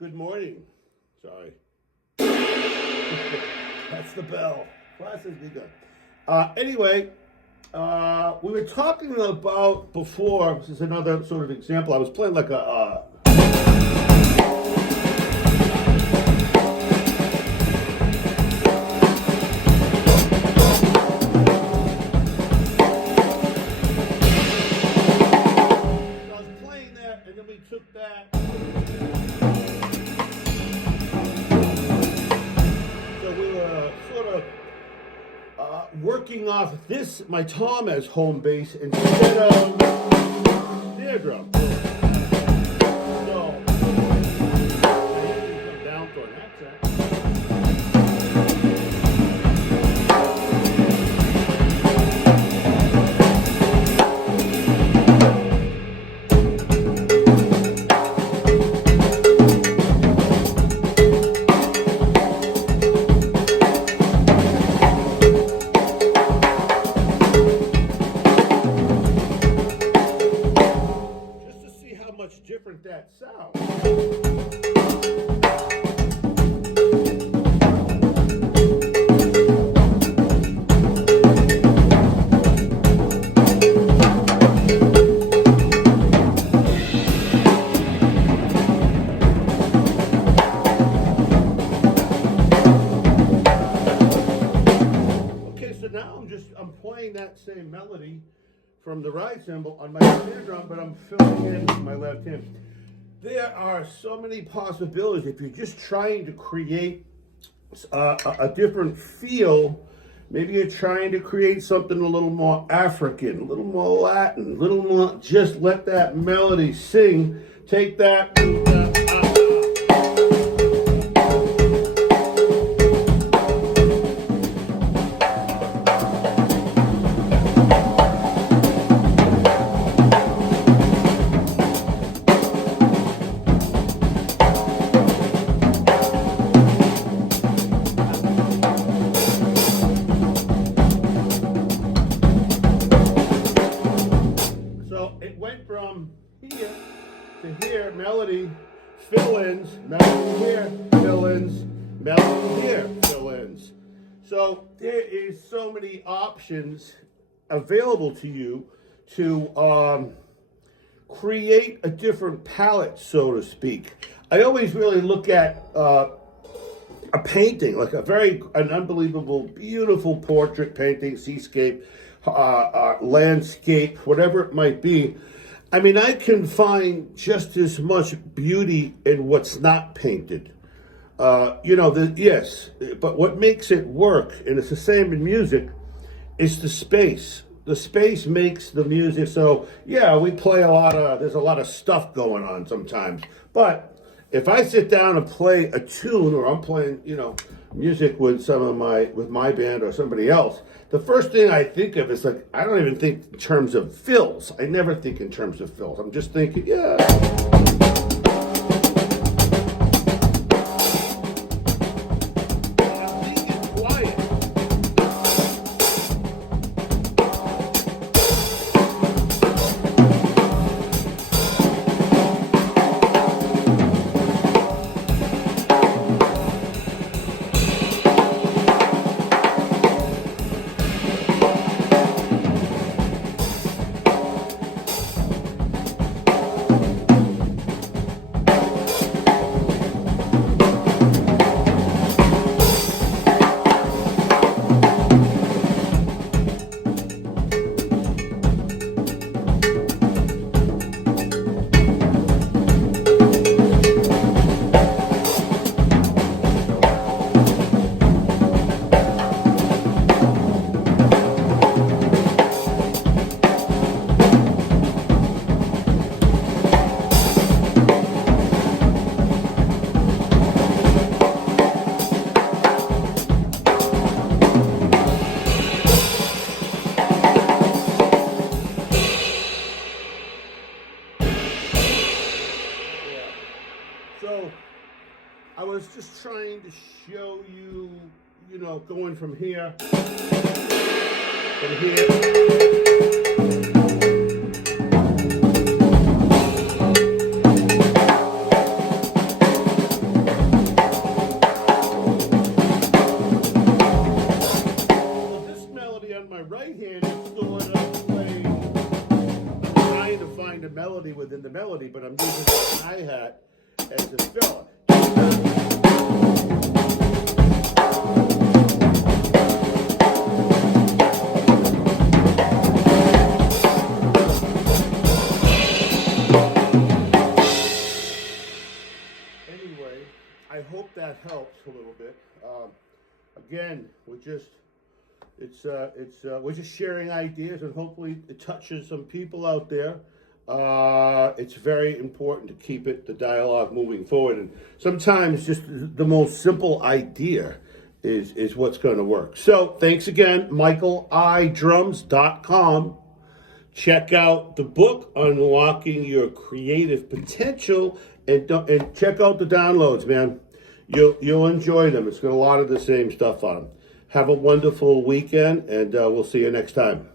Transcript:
Good morning. Sorry. That's the bell. Class has begun. Anyway, we were talking about before, this is another sort of example. I was playing like a. I was playing that, and then we took that. Working off this, my tom as home base instead of snare drum. So, I usually come down for an accent. Different that sound. Okay, so now I'm playing that same melody from the ride cymbal on my snare drum, but I'm filling in my left hand. There are so many possibilities if you're just trying to create a different feel. Maybe you're trying to create something a little more African, a little more Latin, a little more, just let that melody sing. Take that. From here to here, melody, fill-ins, melody here, fill-ins, melody here, fill-ins. So there is so many options available to you to create a different palette, so to speak. I always really look at a painting, like an unbelievable, beautiful portrait painting, seascape, landscape, whatever it might be. I mean, I can find just as much beauty in what's not painted. Yes, but what makes it work, and it's the same in music, is the space. The space makes the music. So, yeah, we play there's a lot of stuff going on sometimes. But if I sit down and play a tune, or I'm playing, music with my band or somebody else, the first thing I think of is like, I don't even think in terms of fills. I never think in terms of fills. I'm just thinking, yeah. So I was just trying to show you, going from here to here. as a filler. Anyway, I hope that helps a little bit. Again, we're just sharing ideas, and hopefully it touches some people out there. It's very important to keep the dialogue moving forward, and sometimes just the most simple idea is what's going to work. So thanks again, michaelidrums.com. Check out the book, Unlocking Your Creative Potential, and check out the downloads, man. You'll enjoy them. It's got a lot of the same stuff on them. Have a wonderful weekend, and we'll see you next time.